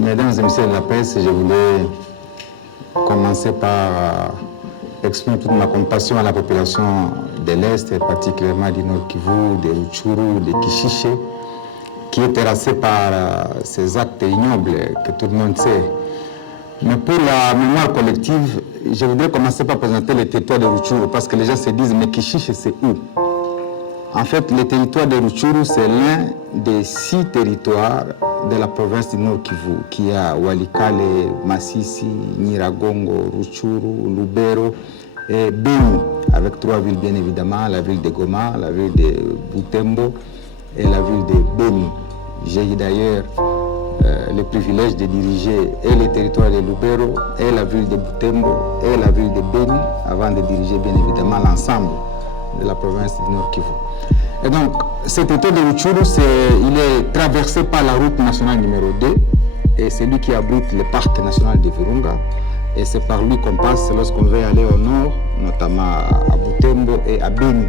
Mesdames et messieurs de la presse, je voulais commencer par exprimer toute ma compassion à la population de l'Est, et particulièrement du Nord Kivu, de Rutshuru, de Kishishe, qui est terrassée par ces actes ignobles que tout le monde sait. Mais pour la mémoire collective, je voudrais commencer par présenter le territoire de Rutshuru, parce que les gens se disent, mais Kishishe, c'est où? En fait, le territoire de Rutshuru, c'est l'un des 6 territoires de la province du Nord Kivu, qui a Walikale, Masisi, Nyiragongo, Rutshuru, Lubero et Beni, avec 3 villes bien évidemment, la ville de Goma, la ville de Butembo et la ville de Beni. J'ai eu d'ailleurs le privilège de diriger et le territoire de Lubero, et la ville de Butembo, et la ville de Beni, avant de diriger bien évidemment l'ensemble de la province du Nord Kivu. Et donc, cet territoire de Rutshuru, il est traversé par la route nationale numéro 2, et c'est lui qui abrite le parc national de Virunga, et c'est par lui qu'on passe lorsqu'on veut aller au nord, notamment à Butembo et à Beni.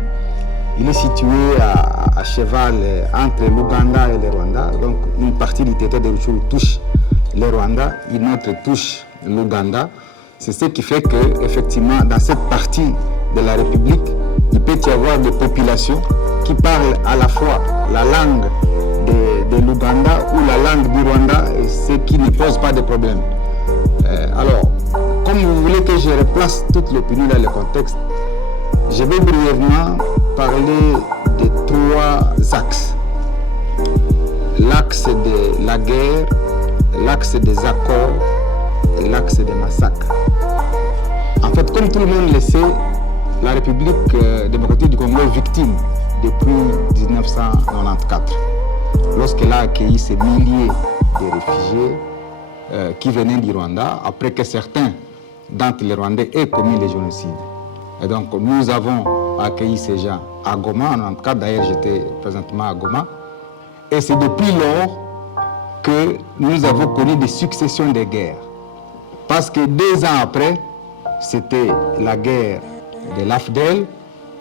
Il est situé à cheval entre l'Ouganda et le Rwanda, donc une partie du territoire de Rutshuru touche le Rwanda, une autre touche l'Ouganda. C'est ce qui fait que, effectivement, dans cette partie de la République, il peut y avoir des populations qui parlent à la fois la langue de l'Ouganda ou la langue du Rwanda, ce qui ne pose pas de problème. Alors, comme vous voulez que je replace toute l'opinion dans le contexte, je vais brièvement parler de 3 axes. L'axe de la guerre, l'axe des accords et l'axe des massacres. En fait, comme tout le monde le sait, la République démocratique du Congo est victime depuis 1994, lorsqu'elle a accueilli ces milliers de réfugiés qui venaient du Rwanda, après que certains d'entre les Rwandais aient commis les génocides. Et donc, nous avons accueilli ces gens à Goma, en 1994, d'ailleurs j'étais présentement à Goma, et c'est depuis lors que nous avons connu des successions de guerres. Parce que 2 ans après, c'était la guerre de l'AFDEL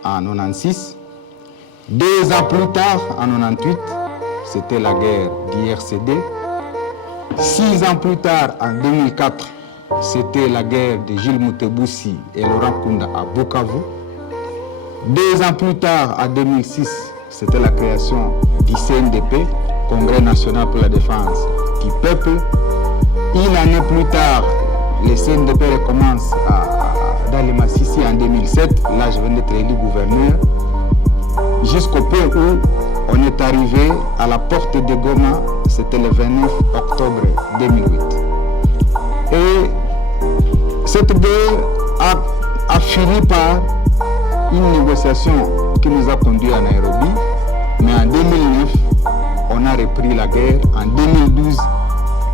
en 1996. 2 ans plus tard, en 1998, c'était la guerre d'IRCD. 6 ans plus tard, en 2004, c'était la guerre de Gilles Moutebousi et Laurent Kunda à Bukavu. 2 ans plus tard, en 2006, c'était la création du CNDP, Congrès national pour la défense du peuple. Une année plus tard, le CNDP recommence dans le Massissi en 2007. Là, je viens d'être élu gouverneur. Jusqu'au point où on est arrivé à la porte de Goma, c'était le 29 octobre 2008. Et cette guerre a fini par une négociation qui nous a conduit à Nairobi. Mais en 2009, on a repris la guerre. En 2012,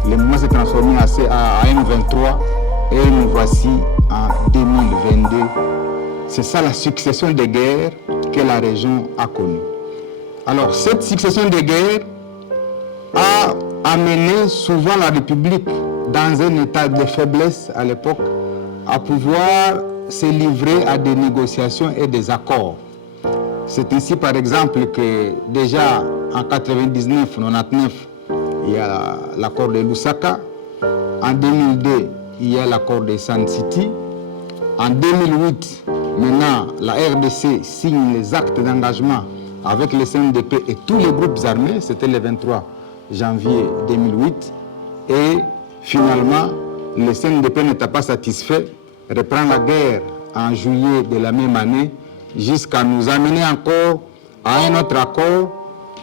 le mouvement s'est transformé à M23 et nous voici en 2022. C'est ça la succession de guerres que la région a connue. Alors, cette succession de guerres a amené souvent la République dans un état de faiblesse à l'époque à pouvoir se livrer à des négociations et des accords. C'est ainsi par exemple que déjà en 99-99, il y a l'accord de Lusaka. En 2002, il y a l'accord de Sun City. En 2008, maintenant, la RDC signe les actes d'engagement avec le CNDP et tous les groupes armés. C'était le 23 janvier 2008. Et finalement, le CNDP n'était pas satisfait, reprend la guerre en juillet de la même année, jusqu'à nous amener encore à un autre accord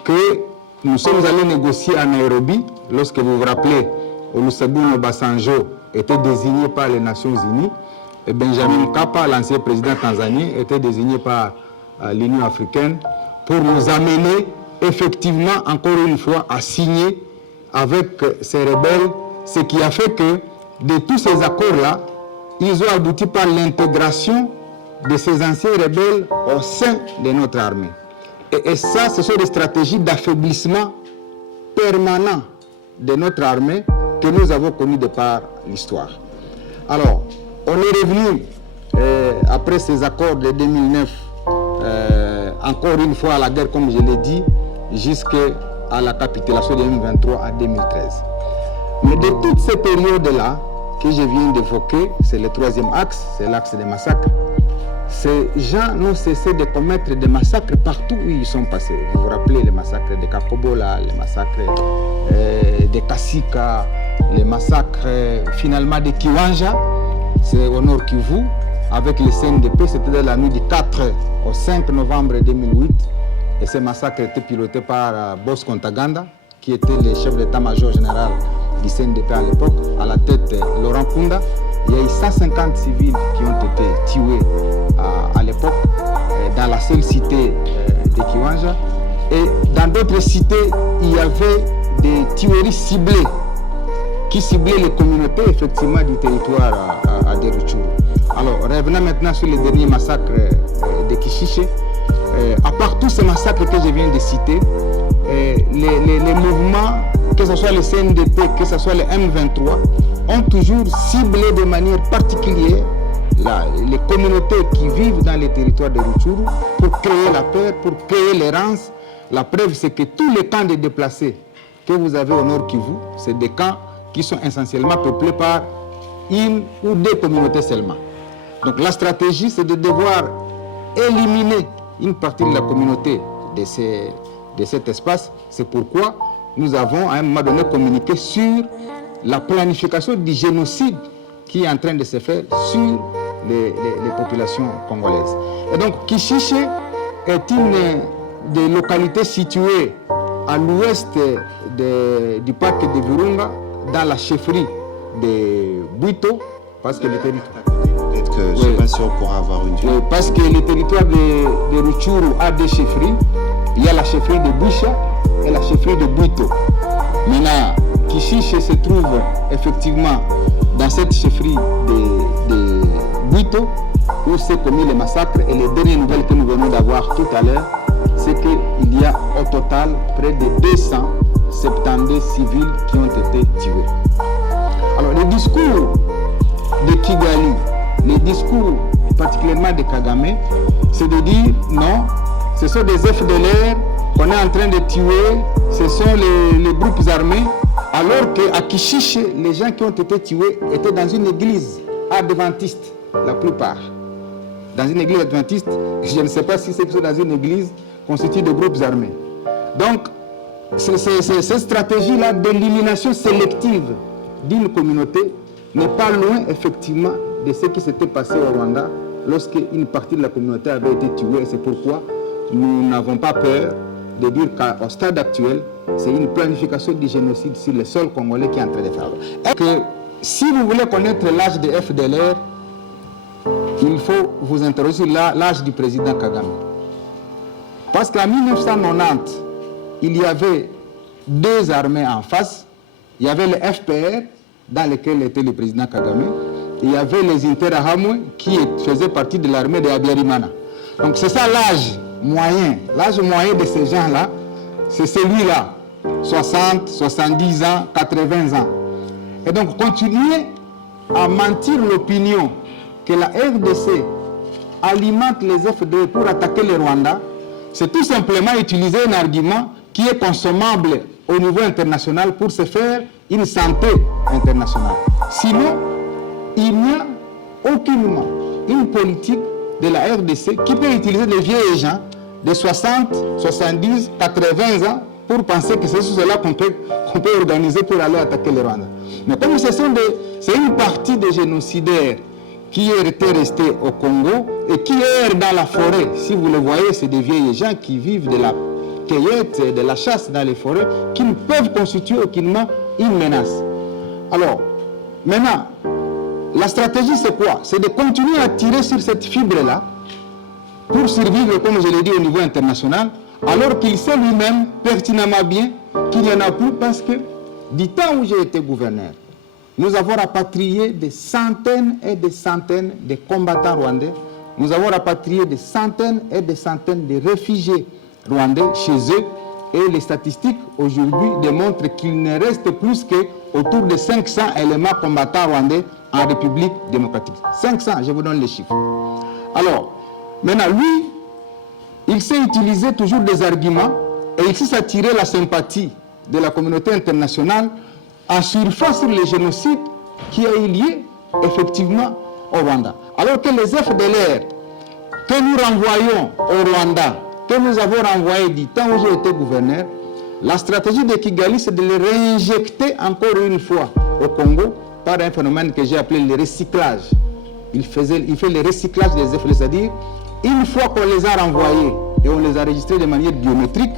que nous sommes allés négocier à Nairobi, lorsque vous vous rappelez, Olusegun Obasanjo était désigné par les Nations Unies, et Benjamin Mkapa, l'ancien président tanzanien, était désigné par l'Union africaine pour nous amener effectivement, encore une fois, à signer avec ces rebelles, ce qui a fait que de tous ces accords-là, ils ont abouti par l'intégration de ces anciens rebelles au sein de notre armée. Et ça, ce sont des stratégies d'affaiblissement permanent de notre armée que nous avons connues de par l'histoire. Alors, on est revenu, après ces accords de 2009, encore une fois à la guerre, comme je l'ai dit, jusqu'à la capitulation de M23 en 2013. Mais de toutes ces périodes-là que je viens d'évoquer, c'est le troisième axe, c'est l'axe des massacres. Ces gens n'ont cessé de commettre des massacres partout où ils sont passés. Vous vous rappelez les massacres de Kakobola, les massacres de Kasika, les massacres finalement de Kiwanja, c'est au Nord Kivu, avec les CNDP, c'était la nuit du 4 au 5 novembre 2008. Et ces massacres étaient pilotés par Boss Kontaganda, qui était le chef d'état-major général du CNDP à l'époque, à la tête Laurent Kunda. Il y a eu 150 civils qui ont été tués à l'époque dans la seule cité de Kiwanja. Et dans d'autres cités, il y avait des tueries ciblées qui ciblaient les communautés effectivement du territoire à Rutshuru. Alors, revenons maintenant sur les derniers massacres de Kishiché. À part tous ces massacres que je viens de citer, les mouvements, que ce soit le CNDP, que ce soit le M23, ont toujours ciblé de manière particulière les communautés qui vivent dans les territoires de Rutshuru pour créer la paix, pour créer l'errance. La preuve, c'est que tous les camps de déplacés que vous avez au Nord Kivu, c'est des camps qui sont essentiellement peuplés par une ou deux communautés seulement. Donc la stratégie, c'est de devoir éliminer une partie de la communauté de cet espace. C'est pourquoi nous avons à un moment donné communiqué sur la planification du génocide qui est en train de se faire sur les populations congolaises. Et donc Kishiché est une des localités situées à l'ouest du parc de Virunga, dans la chefferie de Bwito, parce que le territoire... Peut-être que je ne sais pas si on pourra avoir une... Oui, parce que le territoire de Rutshuru a deux chefferies. Il y a la chefferie de Bwisha et la chefferie de Bwito. Maintenant, Kishiché se trouve effectivement dans cette chefferie de Bwito, où s'est commis les massacres. Et les dernières nouvelles que nous venons d'avoir tout à l'heure, c'est qu'il y a au total près de 270 civils qui ont été tués. Alors, les discours de Kigali, les discours particulièrement de Kagame, c'est de dire non, ce sont des FDLR qu'on est en train de tuer, ce sont les groupes armés, alors qu'à Kishiché, les gens qui ont été tués étaient dans une église adventiste, la plupart. Dans une église adventiste, je ne sais pas si c'est dans une église constituée de groupes armés. Donc, cette stratégie-là d'élimination sélective d'une communauté n'est pas loin, effectivement, de ce qui s'était passé au Rwanda lorsqu'une partie de la communauté avait été tuée. C'est pourquoi nous n'avons pas peur de dire qu'au stade actuel, c'est une planification du génocide sur le sol congolais qui est en train de faire. Et que si vous voulez connaître l'âge des FDLR, il faut vous interroger sur l'âge du président Kagame. Parce qu'en 1990, il y avait deux armées en face. Il y avait le FPR, dans lequel était le président Kagame, et il y avait les Interahamwe qui faisaient partie de l'armée de Habyarimana. Donc c'est ça l'âge moyen. L'âge moyen de ces gens-là, c'est celui-là. 60, 70 ans, 80 ans. Et donc continuer à mentir l'opinion que la RDC alimente les FDL pour attaquer le Rwanda, c'est tout simplement utiliser un argument qui est consommable au niveau international pour se faire une santé internationale. Sinon, il n'y a aucunement une politique de la RDC qui peut utiliser des vieilles gens de 60, 70, 80 ans pour penser que c'est cela qu'on peut organiser pour aller attaquer le Rwanda. Mais comme c'est une partie des génocidaires qui étaient restés au Congo et qui errent dans la forêt, si vous le voyez, c'est des vieilles gens qui vivent de la cueillette, de la chasse dans les forêts, qui ne peuvent constituer aucunement une menace. Alors, maintenant, la stratégie c'est quoi? C'est de continuer à tirer sur cette fibre-là pour survivre, comme je l'ai dit, au niveau international, alors qu'il sait lui-même pertinemment bien qu'il n'y en a plus, parce que du temps où j'ai été gouverneur, nous avons rapatrié des centaines et des centaines de combattants rwandais. Nous avons rapatrié des centaines et des centaines de réfugiés rwandais chez eux. Et les statistiques aujourd'hui démontrent qu'il ne reste plus qu'autour de 500 éléments combattants rwandais en République démocratique. 500, je vous donne les chiffres. Alors, maintenant, lui, il sait utiliser toujours des arguments et il sait s'attirer la sympathie de la communauté internationale en surface sur le génocide qui a eu lieu effectivement au Rwanda. Alors que les FDLR que nous renvoyons au Rwanda, que nous avons renvoyés du temps où j'ai été gouverneur, la stratégie de Kigali, c'est de les réinjecter encore une fois au Congo par un phénomène que j'ai appelé le recyclage. Il fait le recyclage des FDLR, c'est-à-dire, une fois qu'on les a renvoyés et on les a registrés de manière biométrique,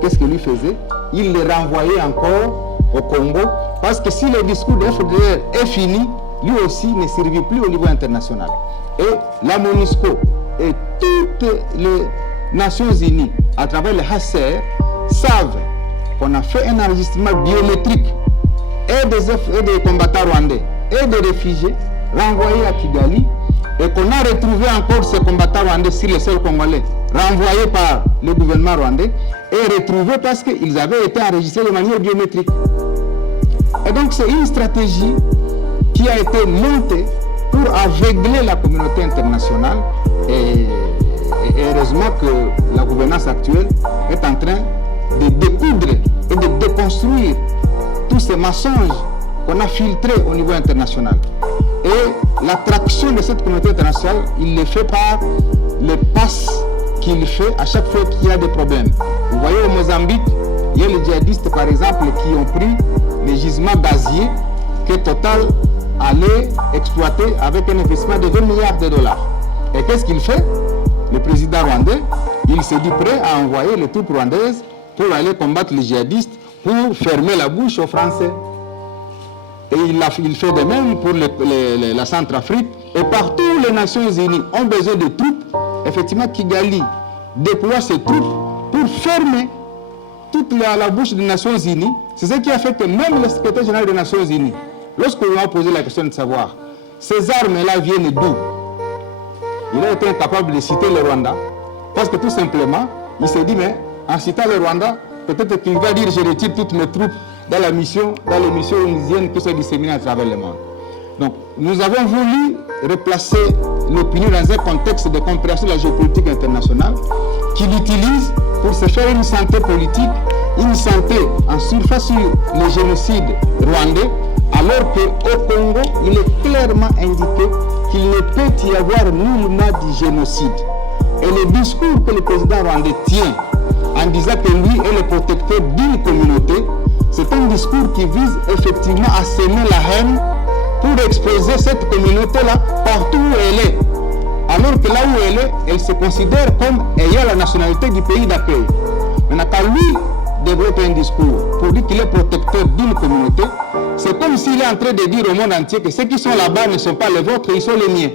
qu'est-ce qu'il lui faisait? Il les renvoyait encore au Congo, parce que si le discours de FDLR est fini, lui aussi ne survit plus au niveau international. Et la MONUSCO et toutes les Nations Unies, à travers le HCR, savent qu'on a fait un enregistrement biométrique et des combattants rwandais et des réfugiés renvoyés à Kigali, et qu'on a retrouvé encore ces combattants rwandais sur le sol congolais, renvoyés par le gouvernement rwandais, et retrouvés parce qu'ils avaient été enregistrés de manière biométrique. Et donc c'est une stratégie qui a été montée pour aveugler la communauté internationale, et heureusement que la gouvernance actuelle est en train de découdre et de déconstruire tous ces mensonges qu'on a filtrés au niveau international. Et l'attraction de cette communauté internationale, il le fait par les passes qu'il fait à chaque fois qu'il y a des problèmes. Vous voyez, au Mozambique, il y a les djihadistes, par exemple, qui ont pris les gisements gaziers que Total allait exploiter avec un investissement de 20 milliards de dollars. Et qu'est-ce qu'il fait? Le président rwandais, il s'est dit prêt à envoyer les troupes rwandaises pour aller combattre les djihadistes, pour fermer la bouche aux Français. Et il fait de même pour la Centrafrique. Et partout où les Nations Unies ont besoin de troupes, effectivement, Kigali déploie ses troupes pour fermer toute la bouche des Nations Unies. C'est ce qui a fait que même le secrétaire général des Nations Unies, lorsqu'on lui a posé la question de savoir, ces armes-là viennent d'où? Il a été incapable de citer le Rwanda, parce que tout simplement, il s'est dit, mais en citant le Rwanda, peut-être qu'il va dire, je retire toutes mes troupes dans les missions onusiennes qui sont disséminées à travers le monde. Donc, nous avons voulu replacer l'opinion dans un contexte de compréhension de la géopolitique internationale, qu'il utilise pour se faire une santé politique, une santé en surface sur le génocide rwandais, alors qu'au Congo, il est clairement indiqué qu'il ne peut y avoir nullement de génocide. Et le discours que le président rwandais tient en disant que lui est le protecteur d'une communauté, c'est un discours qui vise effectivement à semer la haine pour exposer cette communauté-là partout où elle est. Alors que là où elle est, elle se considère comme ayant la nationalité du pays d'accueil. Maintenant, quand lui développe un discours pour dire qu'il est protecteur d'une communauté, c'est comme s'il est en train de dire au monde entier que ceux qui sont là-bas ne sont pas les vôtres, ils sont les miens.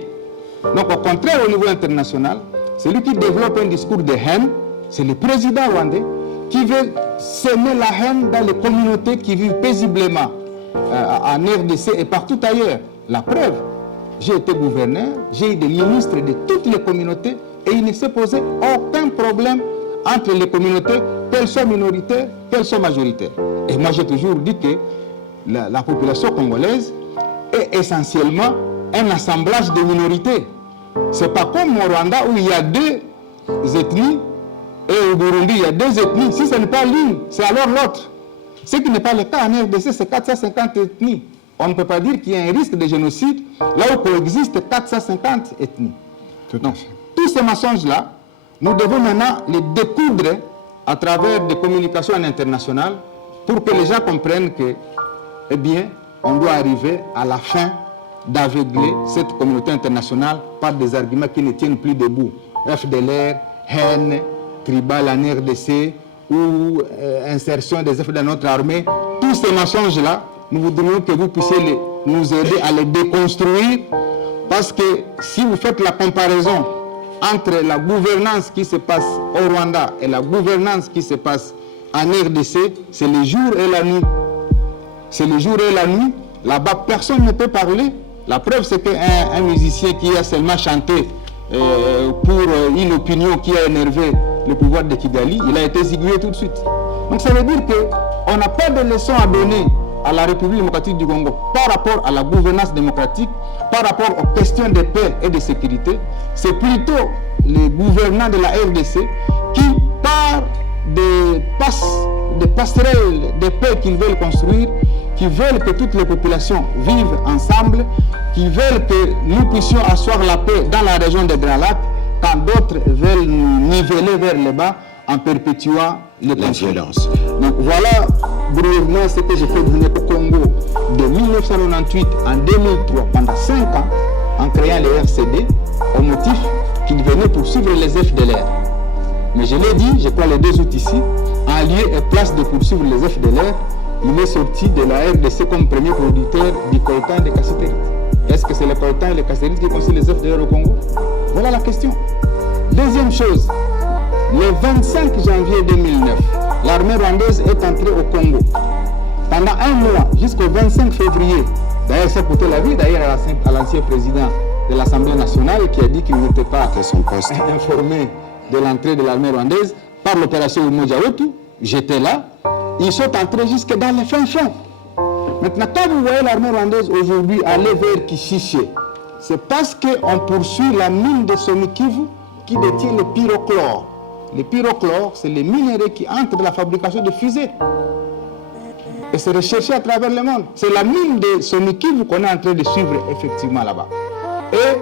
Donc au contraire, au niveau international, celui qui développe un discours de haine, c'est le président rwandais qui veut semer la haine dans les communautés qui vivent paisiblement en RDC et partout ailleurs. La preuve, j'ai été gouverneur, j'ai eu des ministres de toutes les communautés et il ne s'est posé aucun problème entre les communautés, qu'elles soient minoritaires, qu'elles soient majoritaires. Et moi j'ai toujours dit que la population congolaise est essentiellement un assemblage de minorités. C'est pas comme au Rwanda où il y a deux ethnies et au Burundi il y a deux ethnies. Si ce n'est pas l'une, c'est alors l'autre. Ce qui n'est pas le cas en RDC, c'est 450 ethnies. On ne peut pas dire qu'il y a un risque de génocide là où coexistent 450 ethnies. Donc, tous ces mensonges-là, nous devons maintenant les découdre à travers des communications internationales pour que les gens comprennent que, eh bien, on doit arriver à la fin d'aveugler cette communauté internationale par des arguments qui ne tiennent plus debout. FDLR, haine, tribal en RDC ou insertion des FDLR dans notre armée. Tous ces mensonges-là, nous voudrions que vous puissiez nous aider à les déconstruire, parce que si vous faites la comparaison entre la gouvernance qui se passe au Rwanda et la gouvernance qui se passe en RDC, c'est le jour et la nuit. C'est le jour et la nuit. Là-bas, personne ne peut parler. La preuve, c'est qu'un musicien qui a seulement chanté pour une opinion qui a énervé le pouvoir de Kigali, il a été zigouillé tout de suite. Donc ça veut dire qu'on n'a pas de leçons à donner à la République démocratique du Congo par rapport à la gouvernance démocratique, par rapport aux questions de paix et de sécurité. C'est plutôt les gouvernants de la RDC qui, par des passerelles de paix qu'ils veulent construire, qui veulent que toutes les populations vivent ensemble, qui veulent que nous puissions asseoir la paix dans la région des Grands Lacs, quand d'autres veulent nous niveler vers le bas en perpétuant les violences. Donc voilà brièvement ce que j'ai fait au Congo de 1998 en 2003 pendant 5 ans en créant les RCD au motif qu'ils venaient poursuivre les FDLR. Mais je l'ai dit, je crois les deux autres ici, en lieu et place de poursuivre les FDLR, il est sorti de la RDC comme premier producteur du coltan et des cassitérites. Est-ce que c'est les coltans et les cassitérites qui construisent les FDLR au Congo? Voilà la question. Deuxième chose, le 25 janvier 2009, l'armée rwandaise est entrée au Congo. Pendant un mois, jusqu'au 25 février, d'ailleurs ça coûtait la vie d'ailleurs à l'ancien président de l'Assemblée nationale qui a dit qu'il n'était pas informé de l'entrée de l'armée rwandaise par l'opération Umoja Wetu. J'étais là. Ils sont entrés jusque dans les fins fonds. Maintenant, quand vous voyez l'armée rwandaise aujourd'hui aller vers Kishishe, c'est parce qu'on poursuit la mine de Somikivu qui détient le pyrochlore. Le pyrochlore, c'est les minéraux qui entrent dans la fabrication de fusées. Et c'est recherché à travers le monde. C'est la mine de Somikivu qu'on est en train de suivre effectivement là-bas. Et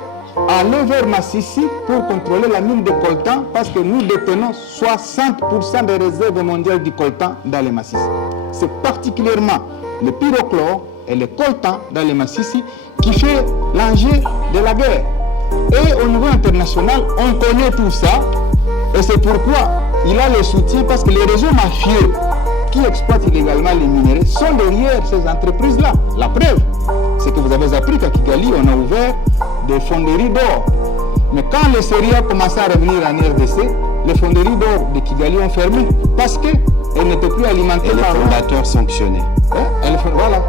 aller vers Massissi pour contrôler la mine de coltan parce que nous détenons 60% des réserves mondiales du coltan dans les Massissi. C'est particulièrement le pyrochlore et le coltan dans les Massissi qui fait l'enjeu de la guerre. Et au niveau international, on connaît tout ça et c'est pourquoi il a le soutien parce que les réseaux mafieux qui exploitent illégalement les minéraux sont derrière ces entreprises-là. La preuve, c'est que vous avez appris qu'à Kigali, on a ouvert des fonderies d'or. Mais quand les séries ont commencé à revenir en RDC, les fonderies d'or de Kigali ont fermé parce qu'elles n'étaient plus alimentées par... Et les fondateurs sanctionnés. Voilà.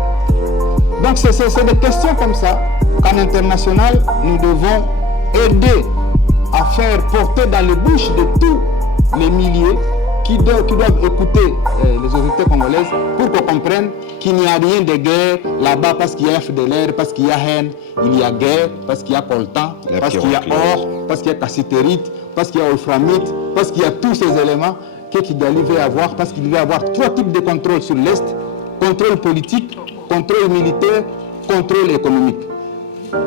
Donc c'est des questions comme ça qu'en international, nous devons aider à faire porter dans les bouches de tous les milliers qui doivent écouter les autorités congolaises pour qu'on comprenne qu'il n'y a rien de guerre là-bas parce qu'il y a FDLR, parce qu'il y a haine, il y a guerre, parce qu'il y a coltan, parce qu'il y a or, parce qu'il y a cassitérite, parce qu'il y a wolframite, parce qu'il y a tous ces éléments que Kigali veut avoir, parce qu'il veut avoir 3 types de contrôle sur l'Est, contrôle politique, contrôle militaire, contrôle économique.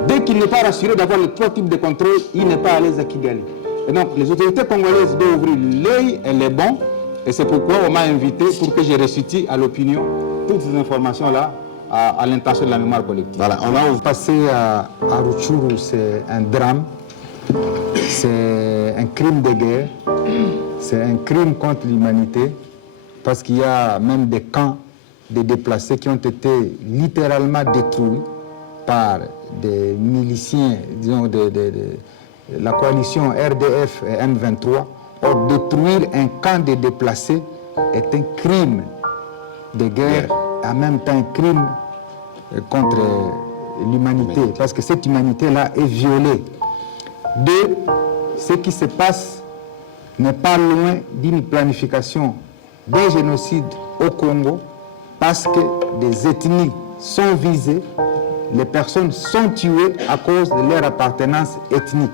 Dès qu'il n'est pas rassuré d'avoir les 3 types de contrôle, il n'est pas à l'aise à Kigali. Et donc, les autorités congolaises doivent ouvrir l'œil et les bons. Et c'est pourquoi on m'a invité pour que je resitue à l'opinion toutes ces informations-là à l'intention de la mémoire collective. Voilà, on va passer à Rutshuru, c'est un drame, c'est un crime de guerre, c'est un crime contre l'humanité, parce qu'il y a même des camps de déplacés qui ont été littéralement détruits par des miliciens, disons, de la coalition RDF et M23. Or, détruire un camp de déplacés est un crime de guerre, et en même temps un crime contre l'humanité, parce que cette humanité-là est violée. Ce qui se passe n'est pas loin d'une planification d'un génocide au Congo, parce que des ethnies sont visées, les personnes sont tuées à cause de leur appartenance ethnique.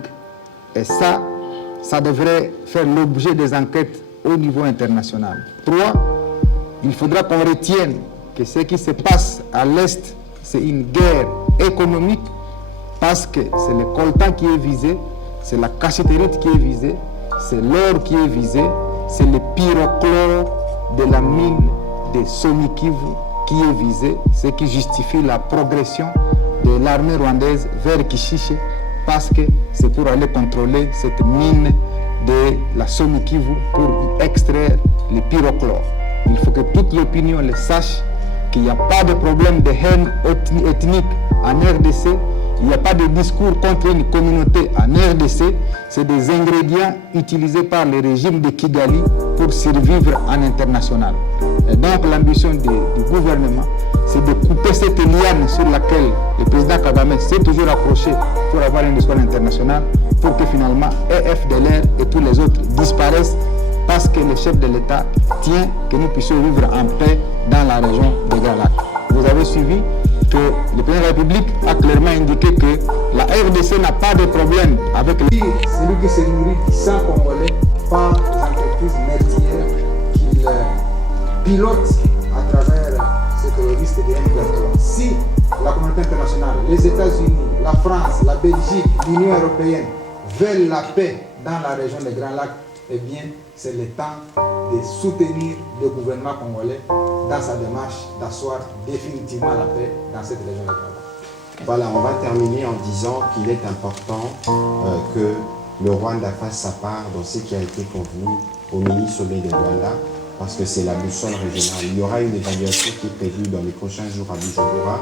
Et ça devrait faire l'objet des enquêtes au niveau international. 3, il faudra qu'on retienne que ce qui se passe à l'Est, c'est une guerre économique, parce que c'est le coltan qui est visé, c'est la cassitérite qui est visée, c'est l'or qui est visé, c'est le pyrochlore de la mine de Somikivu qui est visé, ce qui justifie la progression de l'armée rwandaise vers Kishishe, parce que c'est pour aller contrôler cette mine de la Somikivu pour extraire le pyrochlore. Il faut que toute l'opinion le sache qu'il n'y a pas de problème de haine ethnique en RDC, il n'y a pas de discours contre une communauté en RDC, c'est des ingrédients utilisés par le régime de Kigali pour survivre en international. Et donc l'ambition du gouvernement, c'est de couper cette liane sur laquelle le président Kagame s'est toujours accroché pour avoir un discours international, pour que finalement FDLR et tous les autres disparaissent, parce que le chef de l'État tient que nous puissions vivre en paix dans la région des Grands Lacs. Vous avez suivi que le président de la République a clairement indiqué que la RDC n'a pas de problème avec les... Celui qui se nourrit du sang congolais par les entreprises merdières qu'il pilote à travers ce terrorisme. séparatistes de M23. Si la communauté internationale, les États-Unis, la France, la Belgique, l'Union européenne veulent la paix dans la région des Grands Lacs, eh bien, c'est le temps de soutenir le gouvernement congolais dans sa démarche d'asseoir définitivement la paix dans cette région des Grands Lacs. Voilà, on va terminer en disant qu'il est important que le Rwanda fasse sa part dans ce qui a été convenu au mini-sommet de Rwanda, parce que c'est la boussole régionale. Il y aura une évaluation qui est prévue dans les prochains jours à Bujumbura,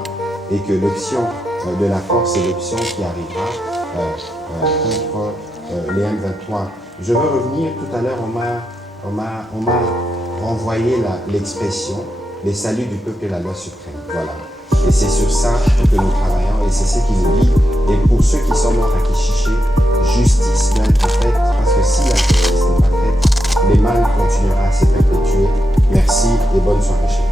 et que l'option de la force est l'option qui arrivera contre les M23. Je veux revenir, tout à l'heure on m'a renvoyé l'expression « les saluts du peuple et la loi suprême ». Voilà. Et c'est sur ça que nous travaillons, et c'est ce qui nous lie. Et pour ceux qui sont morts à Kichiché, justice doit être faite, parce que si la justice n'est pas faite, les mal continuera à se perpétuer. Merci et bonne soirée chez vous.